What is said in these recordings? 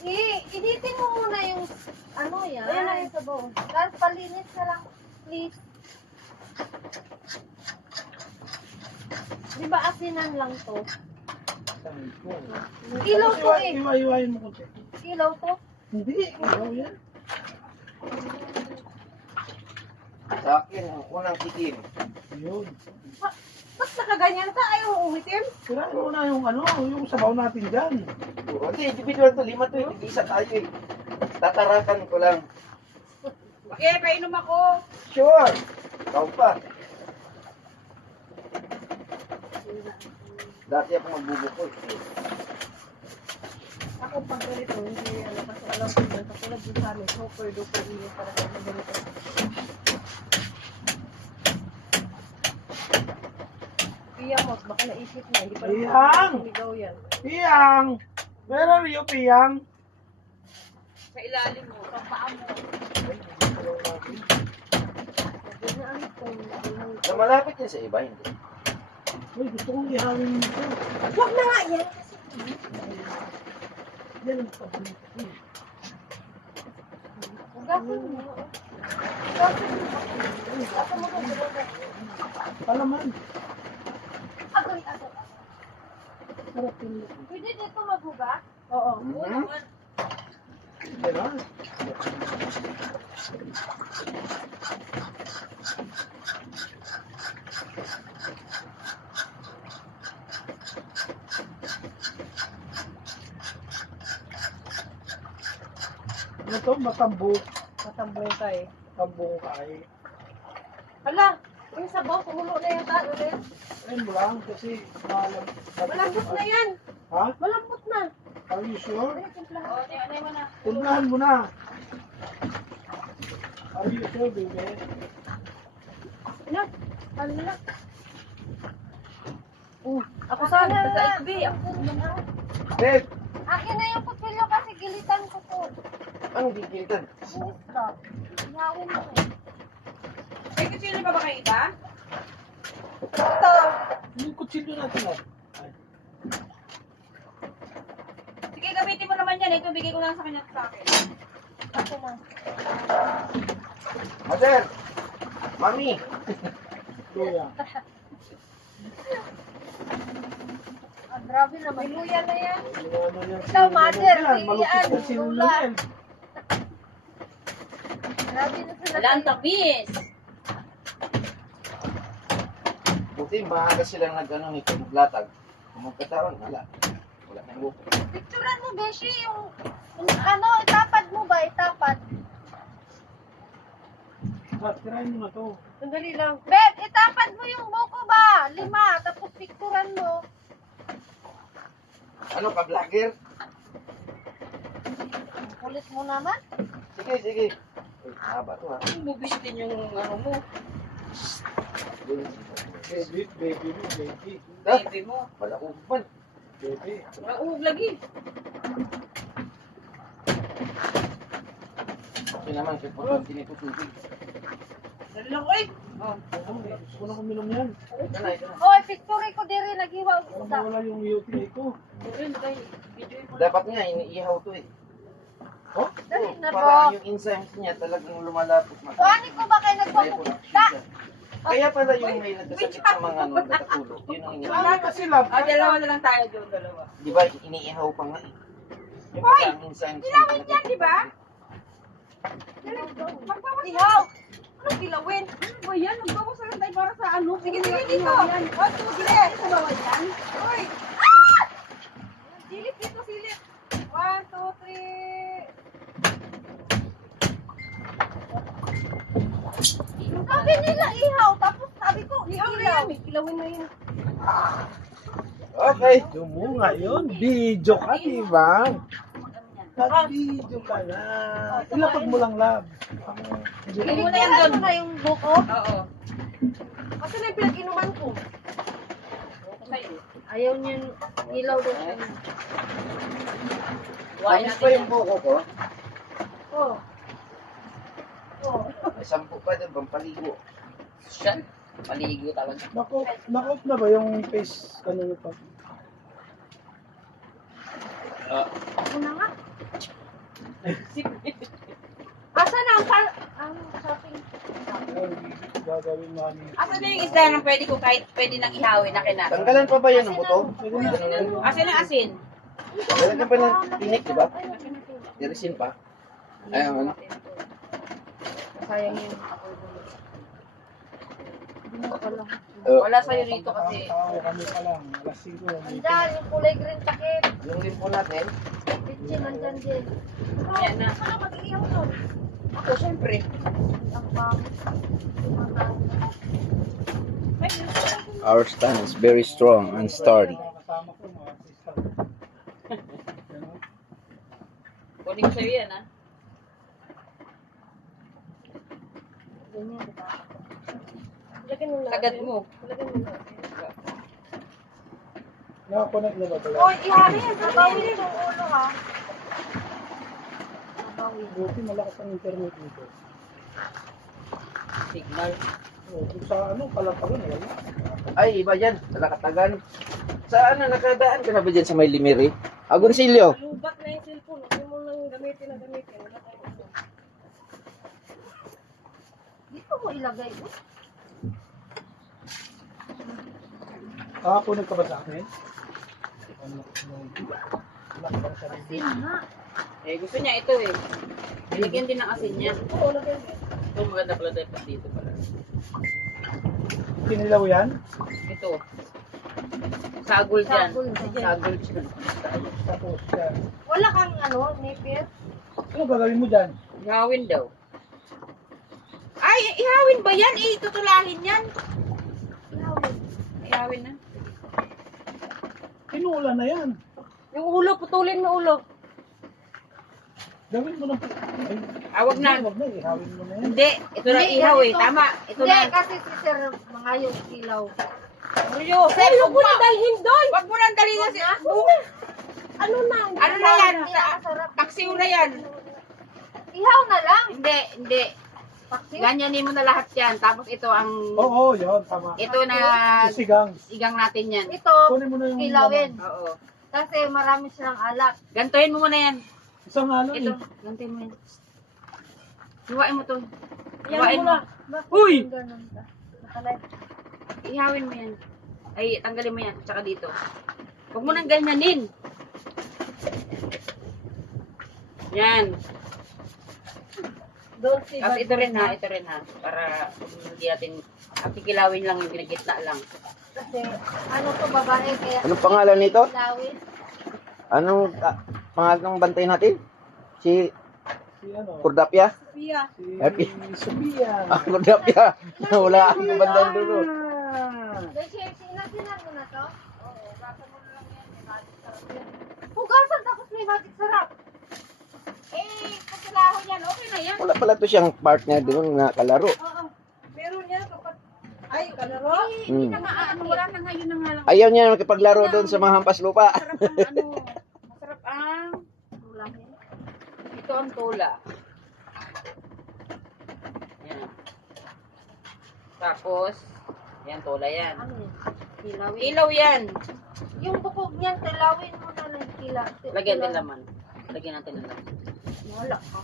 Initin mo muna yung ano yan. Ayan na yung sabaw. Tapos palinis ka lang, please. Di ba asinan lang to? Ilaw to eh. Iwa-iwain mo ko. Ilaw to? Hindi, ilaw yan. Sa akin, ang unang tikim. Yun. Ba't nakaganyan ka? Ayaw mo umitim? Sirain mo na yung ano, yung sabaw natin dyan. Hindi, individual to. 5 to eh. Isa tayo eh. Tatarakan ko lang. Okay, painom ako. Sure. Ikaw pa. Dati ako magbubuko eh. Ako pag ganito, hindi ano, kasi alam ko yun. Katulad din sa amin, super duper inyo para na ganito. Piyamot, baka naisip na, hindi pa rin Piyang! sumigaw yan. Piyang! Where are you, Piyang? Sa ilalim mo, sa paa mo. Ganyan kung Na malapit yan sa iba, hindi. Uy, gusto kong ihawin nito. Huwag na nga yan kasi. Yan ang pabalik. Hugasin mo. Hugasin mo. Hugasin mo kung gano'n. Palaman. Agoy, agoy. Sarap yun. Pwede dito maghuga? Oo. Hmm? Diba? Ano to? Matambok. Matambong ka eh. Matambong kay. Hala, yung sabaw, kumulo na yung talo na yan. Ayun mo lang kasi malam. Malambot na yan. Ha? Malambot na. Are you sure? Ay, timplahan. Oo, tingnan mo na. Timplahan mo na. Are you sure, baby? Ano? Ano na? Ako saan? Sa ikubi. Ako. Dave, Akin na yung kutsilyo kasi gilitan ko to. anong gigilitan? Yung stop. Ihawin mo eh. May kutsilo pa ba kayo iba? Ito. Yung kutsilyo natin oh. Ay. Sige, gamitin mo naman yan. Ito, bigay ko lang sa kanya sa akin. Ako na. Mother! Mami! Luya. Ah, grabe naman. Luya na yan. Yung ano yan, Ikaw, sinulog mother, yan. si Malupit ano, na sinulog lula. yan. Grabe na sila. Wala ang tapis. Buti, maaga silang nag-ano nito, naglatag. Kung magkataon, wala. Wala nang buko. Picturean mo, Beshi, yung ano, itapad mo ba? Itapad. Ah, tirahin mo na to. Sandali lang. Beb, itapad mo yung buko ba? 5, tapos picturean mo. Ano ka, vlogger? Ang kulit mo naman. Sige, sige. Uy, haba to ha. Bubis din yung ano mo. Baby, baby mo, baby. Baby mo. Malakog man. Baby. Nauhog lagi. Okay naman, siya po ang tinitutubig. Dali lang ko eh. Oh. Gusto ko na kuminom yan. Ito na, ito na. Oy, picture ko diri naghiwa og Para isda. mawala yung UTI ko. Yun, tayo. Video mo. Dapat nga, iniihaw to eh. Oh? Dali Oo, na para ba? yung enzymes niya talagang lumalapot. Kuhanin ko ba kay Kaya nagpapukita? Kaya pala yung may nagkasakit ng mga ano, nakatulog. Yun ang iniihaw. Wala kasi lab. Ah, dalawa na lang tayo doon, dalawa. Di ba, iniihaw pa nga eh. Yung pala ang enzymes niya. Ilawin yan, di ba? Ihaw. Anong kilawin? Ano ba yan? Magbawas na lang tayo para sa ano. Sige, sige, dito. 1, 2, 3. Kumawa yan. Oy. Silip dito, silip. 1, 2, 3. Sabi nila ihaw, tapos sabi ko, ihaw na yan. May kilawin na yun. Okay. Video mo ngayon. Video ka, di ba? Nag-video ka na. Ilapag mo lang, lab. Sige mo na yan Pinicturean doon. mo na yung buko. Oo. Kasi na yung pinag-inuman ko. Sa'yo. Ayaw niya ilaw doon. Huwain Tapos natin pa yan. yung buko ko. Oh. Oh. May 10 pa din, pampaligo. Siyan. Paligo talaga. Knock-off na ba yung face kanina pa? Ako na nga. Asa na ang shopping? Gagawin mo ano. Asa na yung isda na pwede nang ihawin na kinat? Tanggalan pa ba yan ng buto? Asin ang asin. Lalagyan pa ng tinik, di ba? Irisin pa. Ay, ano? Sayang yun. Uh, Wala sa'yo rito kasi. Tao kami pa lang. Alas 5. Andyan, yung kulay green takip. yung limpo natin, Bitchin, andyan din. Yan na. Saan mag-iihaw nun? Ako, syempre. Ang pang. our stand is very strong and sturdy. Kasama ko mga sister. Kunin ko sa'yo yan, ha? Ganyan, diba? Lagyan mo lang. Sagad mo. Lagyan mo lang. Nakakonect na ba ito? Oy, ihari yan. Nabawi yung ulo, ha? Nabawi. Buti malakas ang internet nito. Signal. Oh, kung sa ano, palatagan, wala. Ay, iba yan. Sa Nakatagan. Sa ano, nakadaan ka na ba dyan sa may Limiri? Agoncillo. Lubat na yung cellphone. Huwag mo lang gamitin na gamitin. Wala tayong ano. Dito mo ilagay. Nakakonect ka ba sa akin? Ano, wala ka ba sa akin? Asin nga. Eh, gusto niya ito eh. Nilagyan din ng asin niya. Oo, lagyan mo. Ito maganda pala tayo pa dito pala. Kinilaw yan? Ito. Sagol dyan. Sagol dyan. Sagol dyan. Tapos yan. Wala kang ano, nipir? Ano gagawin mo dyan? Ihawin daw. Ay, ihawin ba yan? Eh, tutulahin yan. Ihawin na. Pinuulan na yan. Yung ulo, putulin mo ulo. Gawin mo ng... Ay, Awag na. Huwag na, ihawin mo na yan. Hindi, ito na Hindi, ihaw eh. ganito. Tama. Ito Hindi, na. kasi si Sir mga yung ilaw. Mario, Sir, Huwag mo na dalhin doon! wag mo nang dalhin na si... Ano na? Ano na yan? Hindi na masarap. Taksiw na yan. Ihaw na lang. Hindi, hindi. Paksiw. Ganyanin mo na lahat yan. Tapos ito ang... Oo, yun, tama. Ito na... Isigang. Igang natin yan. Ito, Kunin mo na yung... kilawin. Oo. Kasi marami silang alak. Gantuhin mo muna yan. Isang ano Ito. eh. Gantuhin mo yan. Hiwain mo to. Yan Hiwain mo. Bakit Uy! ganun ka? Nakalay. Ihawin mo yan. Ay, tanggalin mo yan. Tsaka dito. Huwag mo nang ganyanin. Yan. Doon si Tapos ito rin ha. Ito rin ha. Para hindi natin... Kilawin lang yung ginagitna lang. Kasi ano to babae kaya Anong pangalan nito? kilawin. Anong pangalan ng bantay natin? Si Si ano? Kordapia? Pia. Si Happy. Sophia. Ah, Kordapia. Wala akong bandang dulo. Then sinasinan mo na to? Oo, gasan mo na lang yan. May magic sarap yan. Hugasan tapos may magic sarap. Eh, kasalahon yan. Okay na yan. Wala pala to siyang partner doon na kalaro. Oo. Meron yan kapag... Ay, kalaro? Hindi Hmm. na maano. Wala na ngayon na nga lang. Ayaw niya makipaglaro doon sa mga hampas lupa. Masarap ang ano. Masarap ang... Tulahin. Ito ang tula. Yan. Tapos, yan tula yan. Ano yan? Kilawin. Ilaw yan. Yung bukog niyan, tilawin mo na lang kila. Lagyan din laman. Lagyan natin ng laman. Wala ka.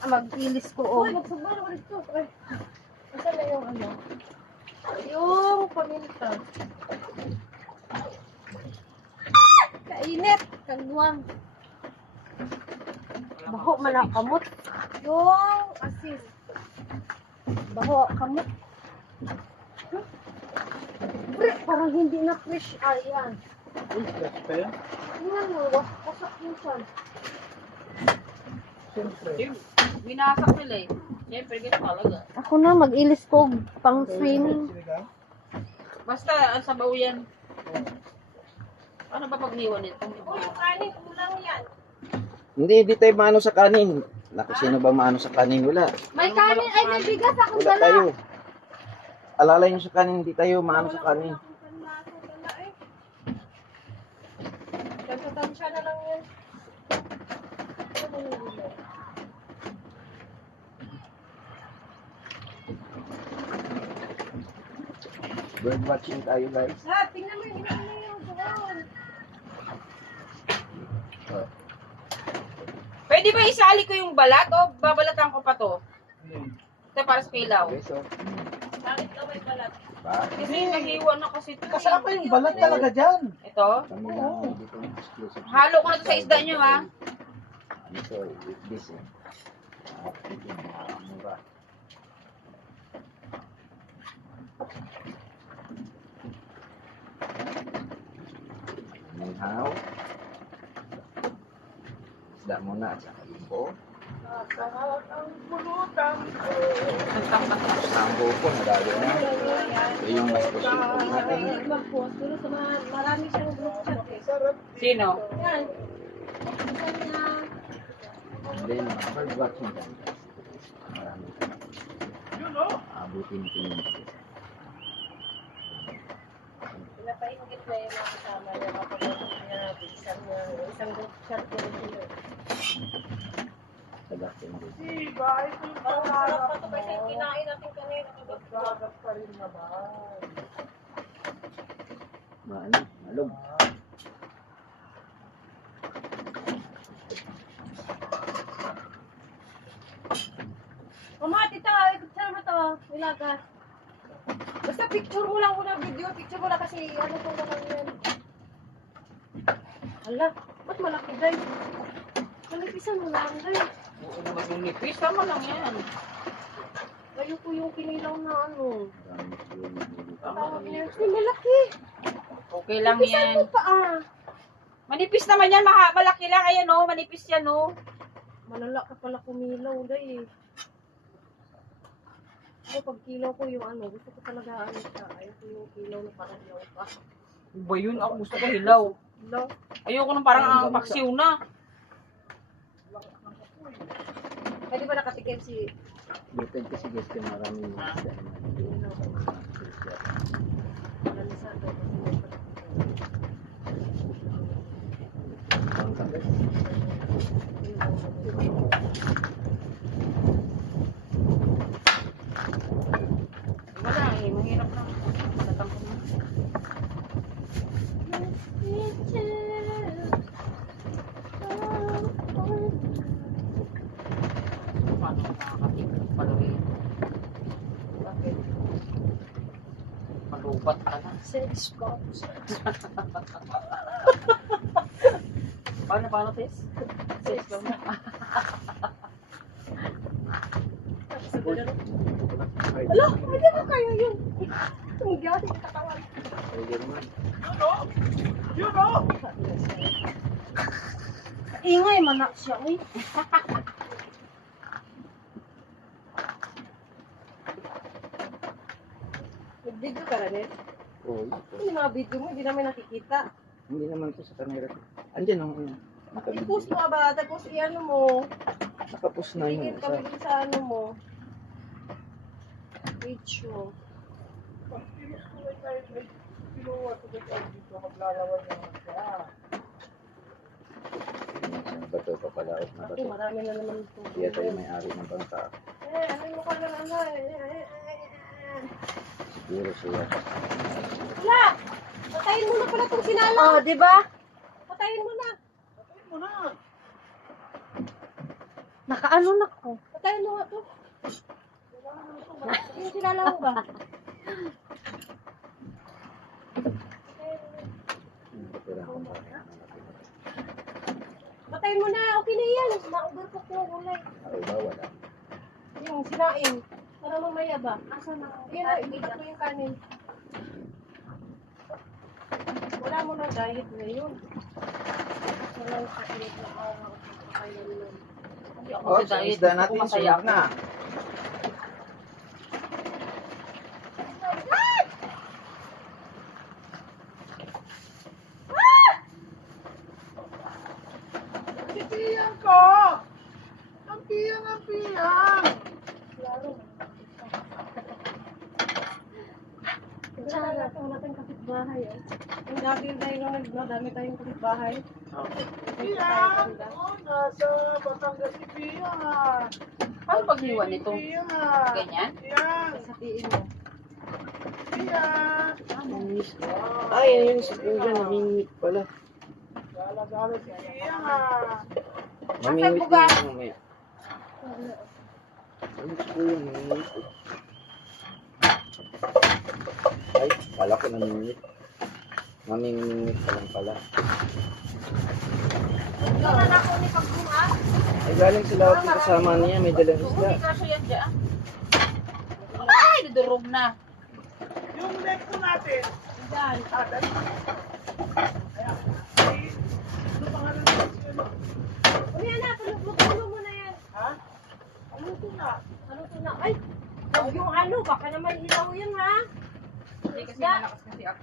Ah, magpilis ko. Oh. Uy, magsubay na ulit to. Ay. Asan na yung ano? Yung paminta. Kainit. Kagwang. Baho man ang kamot. Yung asin. Baho kamot. Bre, parang hindi na fresh. Ayan. Uy, fresh pa yan. Tingnan mo, wasak yung siya. Siyempre. Binasak nila eh. Siyempre, ganyan talaga. Ako na, mag-ilis ko pang swimming. Sinigang? Basta, ang sabaw yan. Paano ba pagniwan ito? kanin, kulang yan. Hindi tayo maano sa kanin. Naku, sino ba maano sa kanin? Wala. May kanin, ay may bigas akong Wala dala. tayo. Alalay nyo sa kanin, hindi tayo maano sa kanin. Tansya na lang yan. Bird watching tayo guys. Ah, tingnan mo yung doon. Pwede Pwede ba isali ko yung balat o babalatan ko pa to? Ito para sa kilaw. Okay, so. Bakit daw may balat? Ba? Kasi nahiwa na kasi ito. Kasama yung balat talaga dyan. Ito? Kami lang dito ng exclusive. Halo ko na to sa isda nyo ha. Ano to, with this eh. Ito, mura. Minhaw. Isda muna at saka limbo. Sambo po, nadalo na. Ito yung mas posible natin. Mag-post. Pero sa marami siyang group chat eh. Sino? Yan. Isa niya. And then, bird watching time. Marami. Abutin ko yung Pinapaingit na yung mga kasama niya. Kapag isang group chat ko rin sila. tagakin din. Parang masarap pa ito kasi yung kinain natin kanina. Gagat pa rin naman. Maano? Malog. Mama, tita, picture mo to. Nilaga. Basta picture mo lang muna video. Picture mo lang kasi ano to naman yan. Hala, ba't malaki day? Malipisan mo lang day. Oo naman yung nipis. Tama lang yan. Kayo po yung kinilaw na ano. Marami yung Tawag niya. Ay, malaki. Okay lang Pisan yan. mo pa ah. Manipis naman yan. Malaki lang. Ayan o. Manipis yan o. Malala ka pala kumilaw day. Ako pag kilaw ko yung ano, gusto ko talaga ano siya. Ayaw ko yung kilaw na parang yaw pa. Iba yun. Ako gusto ko hilaw. Kilaw. Ayoko nung parang ang paksiw na. Pwede ba nakatikim si Bukan kasi guys kaya maraming isda na doon sa isda. Lalisa daw kasi may Ang kapit. Wala eh. Mahirap lang. Malatang ko na. Paano makakatingin pala rin? Bakit? Malubat ka na. sex box. Paano, Tess? Sex ka na. Ala, hindi ko kaya yun. Tumigyan, hindi katawan. Pwede naman. Ingay, manak siya. Uy. Nag-video ka rin eh. Oo. Yung mga video mo, hindi namin nakikita. Hindi naman to sa camera. Andiyan ang ano. I-post mo ba? Tapos i-ano mo. Nakapos na yun. Tingin ka bigyan sa ano mo. Page mo. Kinuha ko dito maglalawan naman siya. Isang bato papalaot na Ako, bato. marami na naman ito. Kaya tayo may-ari ng bangka. Ano yung mukha ng ano? Siguro siya. Wala! Patayin mo na pala itong sinala. Oh, di ba? Patayin mo na. Patayin mo na. Nakaano na ko. Patayin mo nga to. Yung sinala mo ba? Patayin mo na. Okay na yan. Na-overcook mo gulay. Ay, ba? Wala. Yung sinain. Para mamaya ba? Asa na? Yan, ikat mo yung kanin. Wala mo na diet ngayon. Wala yung sakit na araw. Kaya naman. Hindi ako Oh, sa sa diet. isda Gusto ko natin, masaya sunod na. Piyang ko! Ang piyang, ang piyang! Lalo. Wala natin kapitbahay eh. Ang dami tayo nung nagdami tayong kapitbahay. Piyang! Oh, nasa Batangas si Piyang ah. Paano paghiwa nito? Piyang ah. Ganyan? Piyang! Sabihin mo. Piyang! Ay, ayun si Kuya. Namingit pala. Gala-gala si Piyang ah. Mamingwit buga? na mamaya. Ano si Kuya, mamingwit ko. Ay, kala ko namingwit. Mamingwit pa lang pala. Ito na ako ni Pagbunga. Ay, galing sila ako kasama niya, may dalang isda. Hindi ka yan dyan. Ay, nadurog na. Yung neck ko natin. Diyan. Uy, anak, luto mo na yan. Ha? Luto na. Luto na. Ay, huwag yung ano, baka naman ilaw yan, ha? Hindi kasi malakas kasi ako.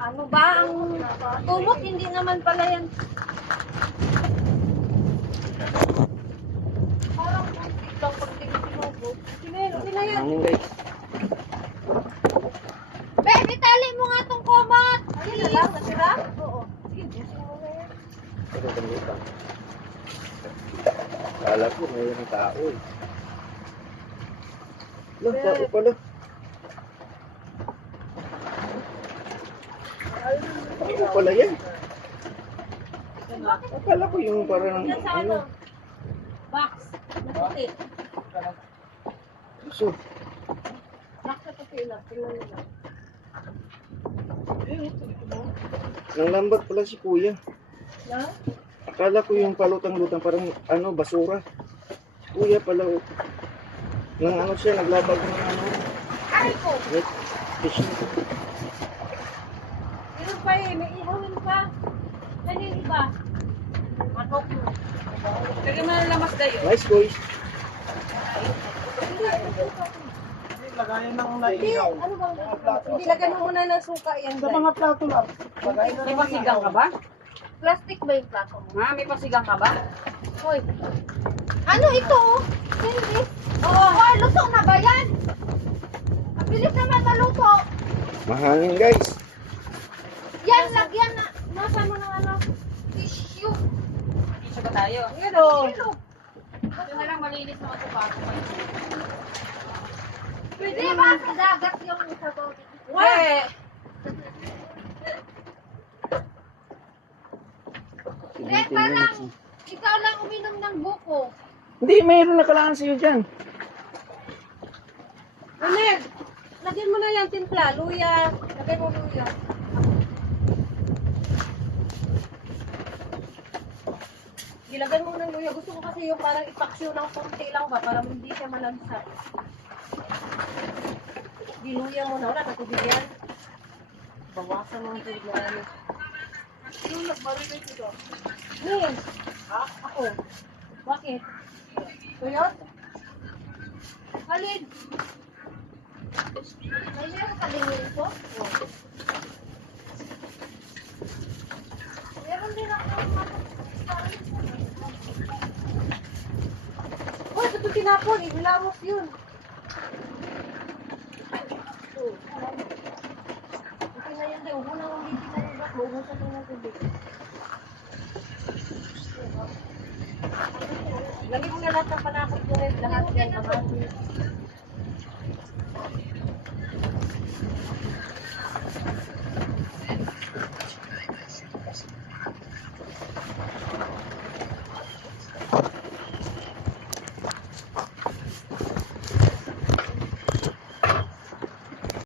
Ano ba ang tumok? Hindi naman pala yan. Parang kuntik lang pag tinutubog. Sige, okay na yan. Ano guys? Baby, tali mo nga tong komot. Ayun na lang, natira? Oo. Sige, busin mo na yan. Ito ang lutang. Kala ko mayroong tao eh. Loh, tao pala. Ano pala yan? Akala ko yung parang Yan sa ano? Box. Naputi. puso. Box na puti lang. Tingnan nyo lang. Nang lambat pala si Kuya. Na? Akala ko yung palutang-lutang parang ano, basura. Si Kuya pala. Nang ano siya, naglabag ng ano. Ay ko! Net fish. Meron pa eh. May ihawin pa. Kanina iba. Manok. Lagyan mo na lamas dayo. Nice boys. Lagayan ng Hindi, ano bang hindi lagyan mo muna ng suka yan. Sa guys. mga plato lang. May pasigang ka ba? Plastic ba yung plato mo? Ha? May pasigang ka ba? Hoy. Ano ito? Hindi. Oo. Oh, luto na ba yan? Ang bilis naman na luto. Mahangin guys. Yan, lagyan na. Nasa mo ng ano? Tissue. Isa ba tayo? Yan o. Ito na lang malinis naman sa bago. Pwede ba sa dagat yung sabaw? Eh, Red, parang ikaw lang uminom ng buko. Hindi, mayroon nakalaan sa'yo dyan. Ulit, lagyan mo na yan timpla. Luya. Lagyan mo luya. Ilagyan mo ng luya. Gusto ko kasi yung parang ipaksyo ng konti lang ba para hindi siya malansa. Diluya mo na. Wala na tubig yan. Bawasan mo ang tubig na ano. Sino nagmarinate ito? Ning. Ha? Ako. Bakit? Tuyot? Halid. May meron ka din ito? Oo. Meron din ako. Oh, ito tinapon. Ilamos yun. Oh. Okay na yan. Huwag mo nang ulitin na yung ba't. Huwag mo sa ng tubig. Lagyan mo na lahat ng panakot ko rin. Lahat yan.